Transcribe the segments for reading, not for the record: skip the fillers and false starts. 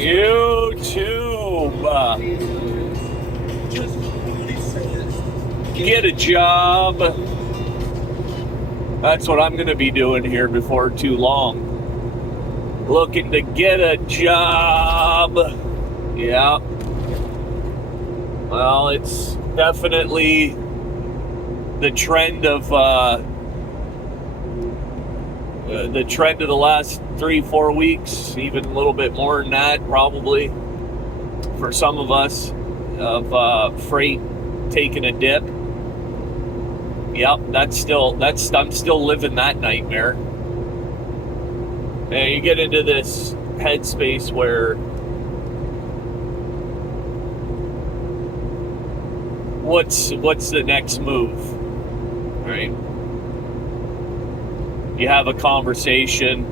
YouTube. Get a job. That's what I'm going to be doing here before too long. Looking to get a job. Yeah. Well, it's definitely the trend of the last 3-4 weeks, even a little bit more than that, probably for some of us, of freight taking a dip. Yep, I'm still living that nightmare. And you get into this headspace where what's the next move, right? You have a conversation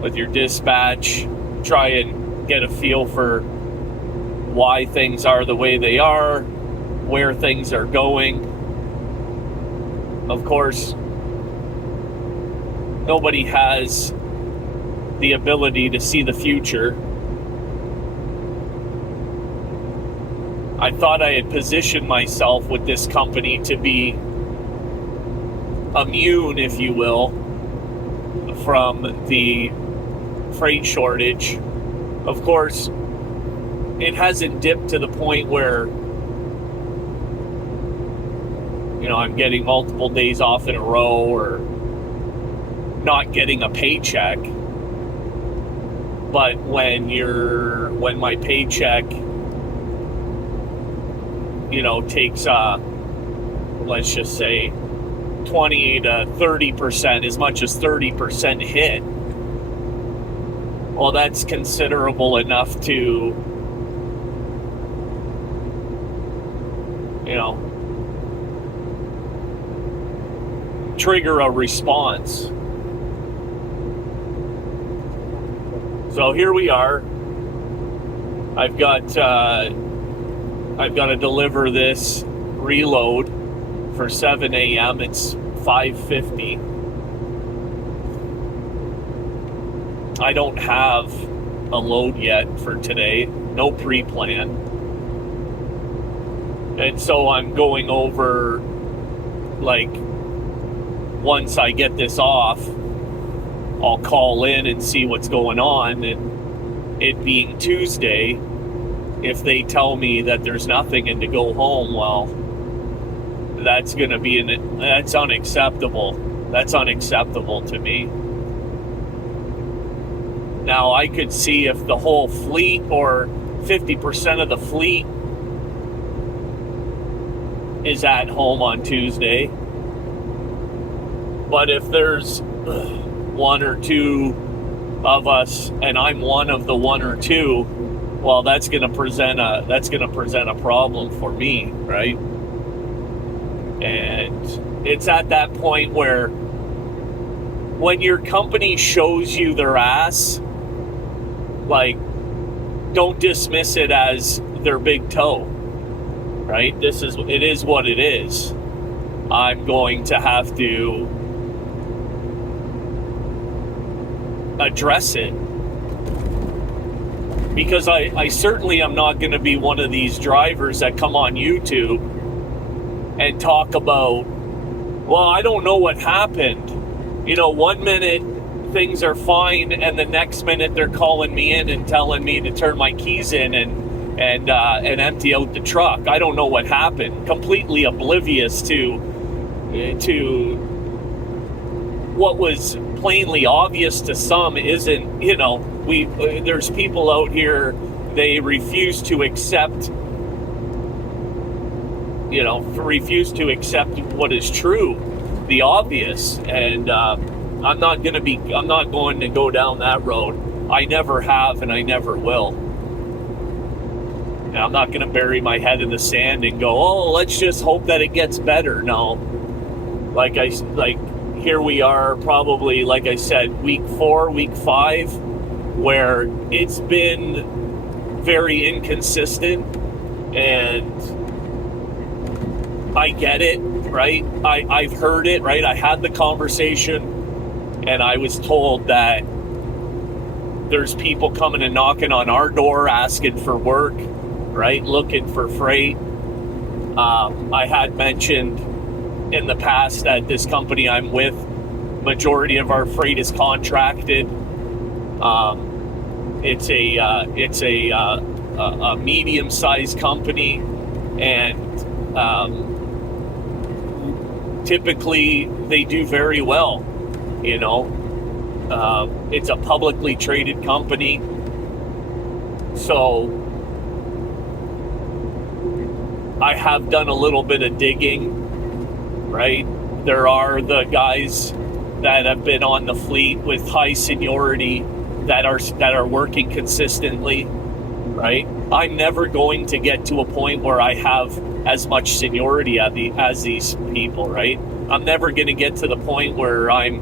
with your dispatch, try and get a feel for why things are the way they are, where things are going. Of course, nobody has the ability to see the future. I thought I had positioned myself with this company to be immune, if you will, from the freight shortage. Of course, it hasn't dipped to the point where, I'm getting multiple days off in a row or not getting a paycheck. But when my paycheck, takes let's just say 20 to 30%, as much as 30% hit, well, that's considerable enough to, trigger a response. So here we are. I've got to deliver this reload for 7 a.m. It's 5:50. I don't have a load yet for today, no pre-plan. And so I'm going over, once I get this off, I'll call in and see what's going on. And it being Tuesday, if they tell me that there's nothing and to go home, well, that's going to be that's unacceptable. That's unacceptable to me. Now, I could see if the whole fleet or 50% of the fleet is at home on Tuesday. But if there's one or two of us, and I'm one of the one or two, well, that's going to present a problem for me, right? And it's at that point where when your company shows you their ass, don't dismiss it as their big toe, right? It is what it is. I'm going to have to address it, because I certainly am not going to be one of these drivers that come on YouTube and talk about, well, I don't know what happened. 1 minute things are fine, and the next minute they're calling me in and telling me to turn my keys in and empty out the truck. I don't know what happened. Completely oblivious to what was plainly obvious to some isn't. There's people out here, they refuse to accept what is true, the obvious. And I'm not going to go down that road. I never have, and I never will. And I'm not going to bury my head in the sand and go, oh, let's just hope that it gets better. No. Here we are, probably, like I said, week 4, week 5, where it's been very inconsistent, and I get it, right? I've heard it, right? I had the conversation, and I was told that there's people coming and knocking on our door asking for work, right? Looking for freight. I had mentioned in the past that this company I'm with, majority of our freight is contracted. It's a medium-sized company, and typically they do very well. You know, it's a publicly traded company, so I have done a little bit of digging, right? There are the guys that have been on the fleet with high seniority that are working consistently, right? I'm never going to get to a point where I have as much seniority as these people, right? I'm never going to get to the point where I'm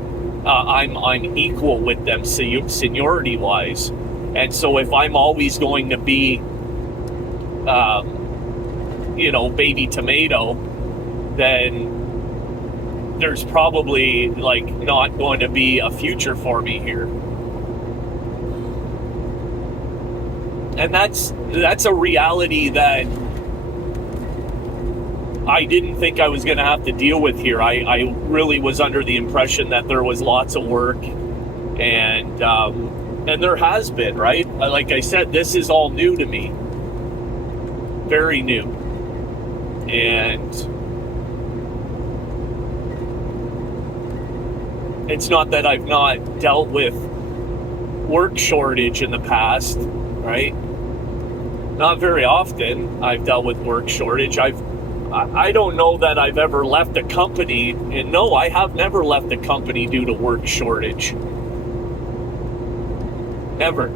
equal with them seniority wise, and so if I'm always going to be, baby tomato, then there's probably like not going to be a future for me here. And that's a reality that I didn't think I was going to have to deal with here. I really was under the impression that there was lots of work, and there has been, right? Like I said, this is all new to me, very new, and it's not that I've not dealt with work shortage in the past, right? Not very often I've dealt with work shortage. I don't know that I've ever left a company, and no, I have never left a company due to work shortage. Never.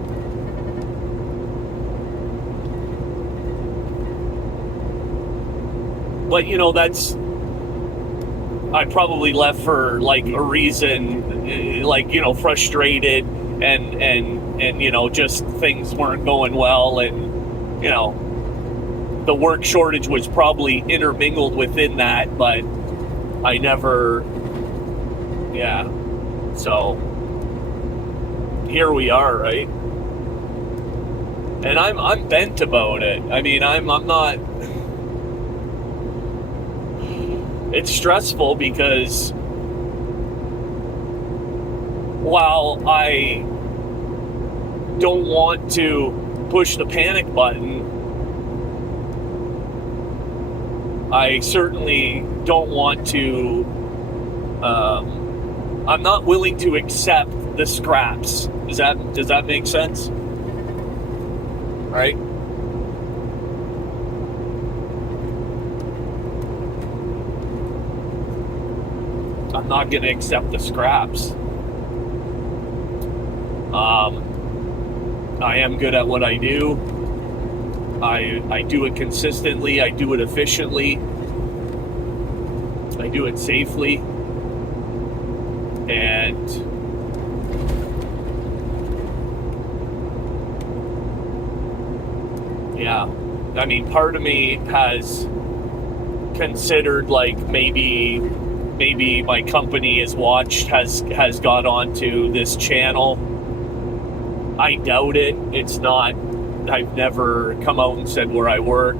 But I probably left for like a reason, like, frustrated and just things weren't going well, and the work shortage was probably intermingled within that, but I never, so here we are, right? And I'm bent about it. I mean, I'm not, it's stressful because while I don't want to push the panic button, I certainly don't want to, I'm not willing to accept the scraps. Does that make sense? Right? I'm not going to accept the scraps. I am good at what I do. I do it consistently. I do it efficiently. I do it safely. And I mean, part of me has considered like maybe my company has got onto this channel. I doubt it. It's not. I've never come out and said where I work,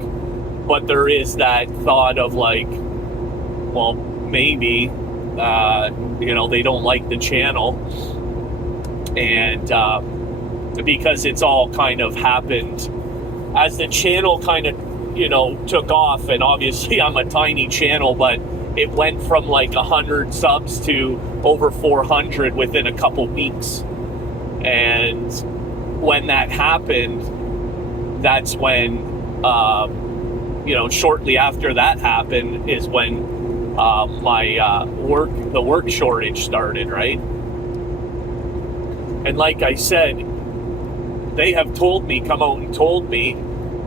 but there is that thought of like, well, maybe, they don't like the channel, and because it's all kind of happened as the channel kind of, took off, and obviously I'm a tiny channel, but it went from like 100 subs to over 400 within a couple weeks, and when that happened, that's when, shortly after that happened is when the work shortage started, right? And like I said, they have come out and told me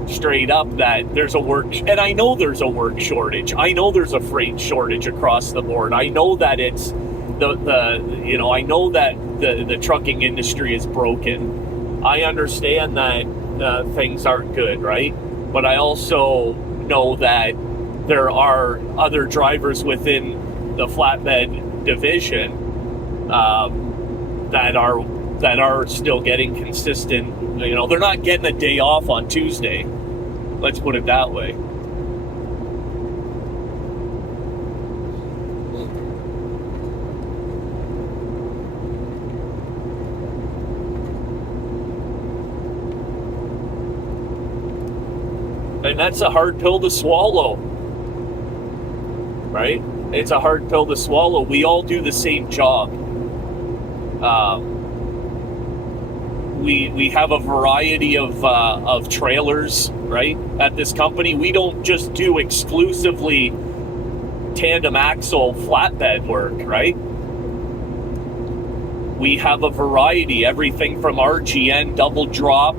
straight up that there's a work, and I know there's a work shortage. I know there's a freight shortage across the board. I know that it's I know that the trucking industry is broken. I understand that things aren't good, right? But I also know that there are other drivers within the flatbed division that are that are still getting consistent. You know, they're not getting a day off on Tuesday. Let's put it that way. And that's a hard pill to swallow, right? It's a hard pill to swallow. We all do the same job. We have a variety of trailers, right? At this company, we don't just do exclusively tandem axle flatbed work, right? We have a variety, everything from RGN, double drop,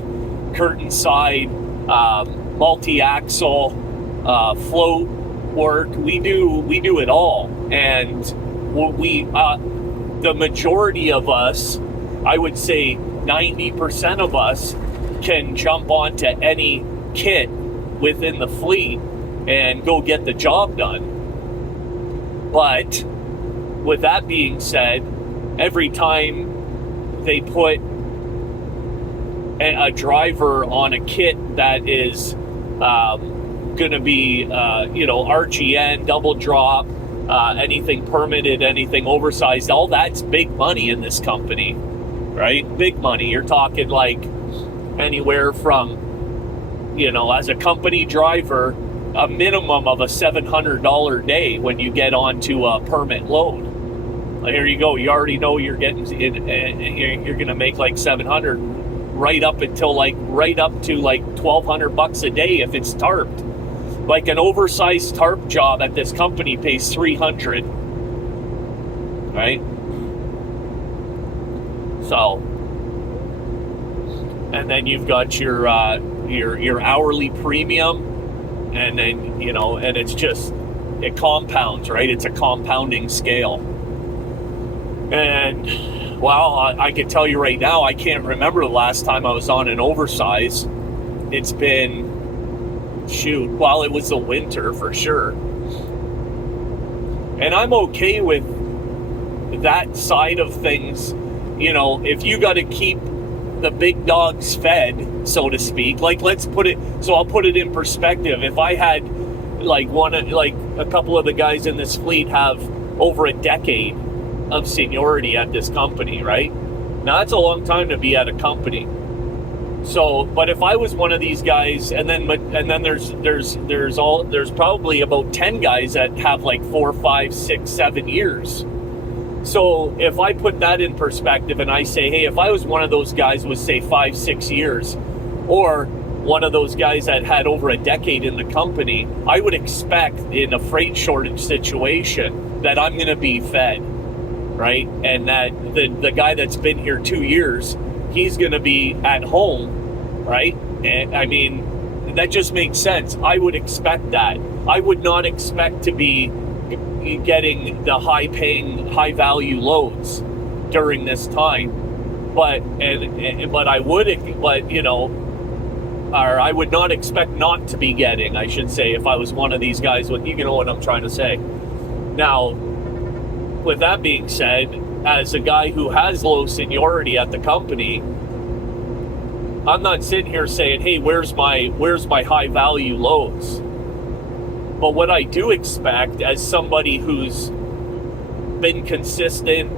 curtain side, multi-axle, float work. We do it all, and the majority of us, I would say 90% of us, can jump onto any kit within the fleet and go get the job done. But with that being said, every time they put a driver on a kit that is going to be, RGN, double drop, anything permitted, anything oversized, all that's big money in this company, right? Big money. You're talking like anywhere from, as a company driver, a minimum of a $700 day when you get onto a permit load. Here you go. You already know you're getting, you're going to make like 700, right up to like $1,200 a day if it's tarped. Like an oversized tarp job at this company pays $300, right? So, and then you've got your hourly premium, and then and it compounds, right? It's a compounding scale. And well, I can tell you right now, I can't remember the last time I was on an oversize. It's been, it was the winter for sure. And I'm okay with that side of things. If you got to keep the big dogs fed, so to speak, like let's put it, so I'll put it in perspective. If I had a couple of the guys in this fleet have over a decade of seniority at this company, right? Now that's a long time to be at a company. So, but if I was one of these guys, and then there's probably about 10 guys that have like 4, 5, 6, 7 years. So if I put that in perspective and I say, hey, if I was one of those guys with say 5, 6 years, or one of those guys that had over a decade in the company, I would expect in a freight shortage situation that I'm going to be fed, right? And that the guy that's been here 2 years, he's going to be at home, right? And I mean, that just makes sense. I would expect that. I would not expect to be getting the high-paying, high-value loads during this time, but I would not expect not to be getting, I should say, if I was one of these guys. With, you know what I'm trying to say. Now, with that being said, as a guy who has low seniority at the company, I'm not sitting here saying, hey, where's my high value loads? But what I do expect as somebody who's been consistent,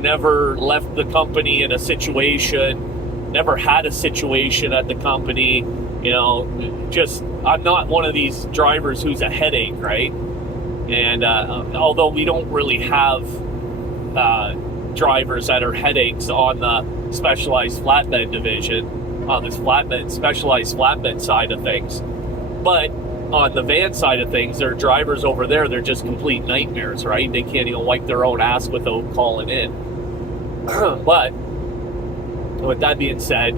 never left the company in a situation, never had a situation at the company, I'm not one of these drivers who's a headache, right? And although we don't really have drivers that are headaches on the specialized flatbed division, on this specialized flatbed side of things, but on the van side of things, there are drivers over there, they're just complete nightmares, right? They can't even wipe their own ass without calling in. But with that being said,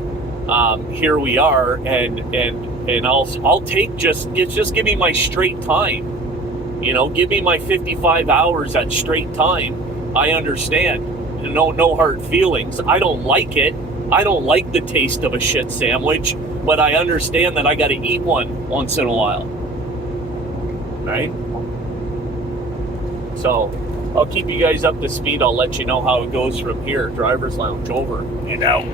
here we are, and I'll take just give me my straight time. Give me my 55 hours at straight time. I understand. No hard feelings. I don't like it. I don't like the taste of a shit sandwich, but I understand that I got to eat one once in a while. Right? So, I'll keep you guys up to speed. I'll let you know how it goes from here. Driver's lounge over and out.